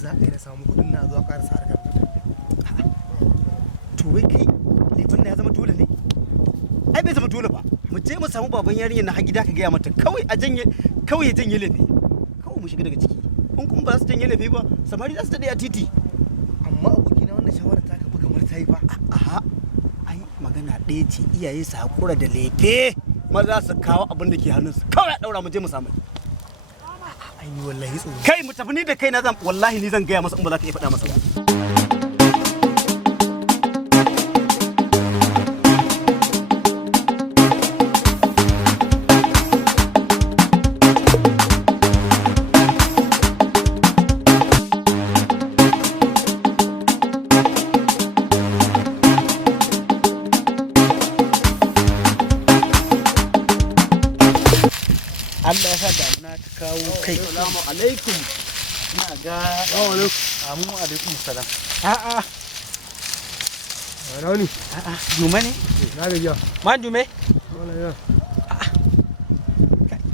za a yi na samu kuɗin na zuwa ƙarasa harkar nan. To wai kai laifin na ya zama dole ne? Ai bai zama dole ba. Mu je mu samu baban yarinyar na har gida ka gaya mata kawai a janye kawai ya janye laifi. Kawai mu shiga daga ciki. In kuma ba za su janye laifi ba, samari za su daɗe a titi. Amma abokina wannan shawara ta kafa kamar ta yi ba. A'a. Ai magana ɗaya ce iyaye su haƙura da lefe. Maza su kawo abin da ke hannunsu. Kawai a ɗaura mu je mu samu. Ai ni wallahi tsoro. Kai mu tafi ni da kai na zan wallahi ni zan gaya masa in ba za ka iya faɗa masa ba. Allah ya sa damuna ta kawo kai. Assalamu alaikum. Ina ga. Assalamu alaikum. Amu alaikum salam. A'a. Rauni. A'a. Jume ne? Na ga jiya. Ma Jume? Wallahi. A'a.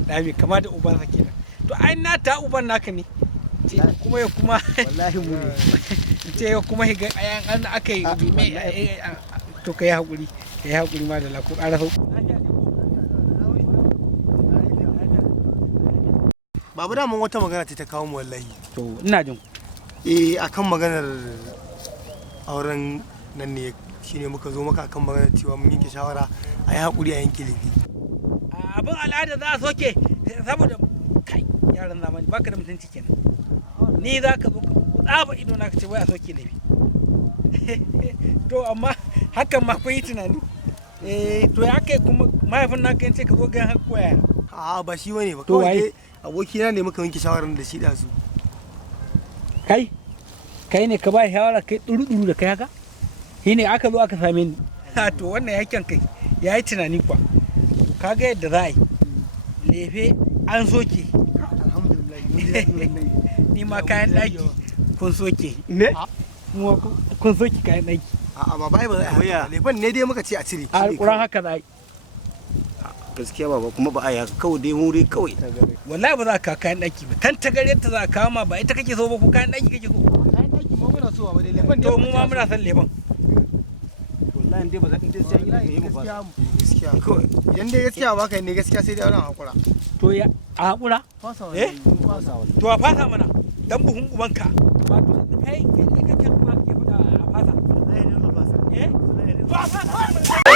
Dami kama da uban sa kenan. To ai na ta uban naka ne. Ce kuma ya kuma wallahi mu ne. Ce ya kuma higa ayan an akai Jume to kai hakuri. Kai hakuri ma da la ko arafa. Babu daman wata magana ta kawo mu wallahi. To ina jin. Akan maganar auren nan ne shine muka zo maka akan maganar cewa mun yanke shawara a yi haƙuri a yanke laifi. Abin al'ada za a soke saboda kai yaran zamani baka da mutunci kenan. Ni za ka zo ka tsaba ido na ka ce wai a soke laifi. To amma hakan ma kun yi tunani. To ya kai kuma mahaifin naka yace ka zo ga haƙƙoya. A'a ba shi bane ba kawai abokina ne muka yanke shawarar da shi da su. Kai ne ka ba shawara kai duru da kai haka? Shi ne aka zo aka same ni. To wannan yakin kai ya yi tunani kuwa. To kaga yadda za a yi. Lefe an soke. Alhamdulillah. Ni ma kayan ɗaki kun soke. Ne? Kun soke kayan ɗaki. A'a ba bai ba za a yi. Lefen ne dai muka ce a cire. A alƙuran haka za a yi. Gaskiya baba kuma ba a yi kawai dai muri kawai. Wallahi ba za ka kayan ɗaki ba. Tan tagariyar ta za ka kama ba ita kake so ba ko kayan ɗaki kake so. Kayan ɗaki ma muna so ba dai lefen. To mu ma muna son lefen. Wallahi dai ba za in dai sai yi ba. Gaskiya kawai. Idan dai gaskiya ba kai ne gaskiya sai dai wannan hakura. To ya a hakura? Fasa wallahi. To a fasa mana dan buhun ubanka. Ba to kai kake ruwa kake fada a fasa. To a fasa.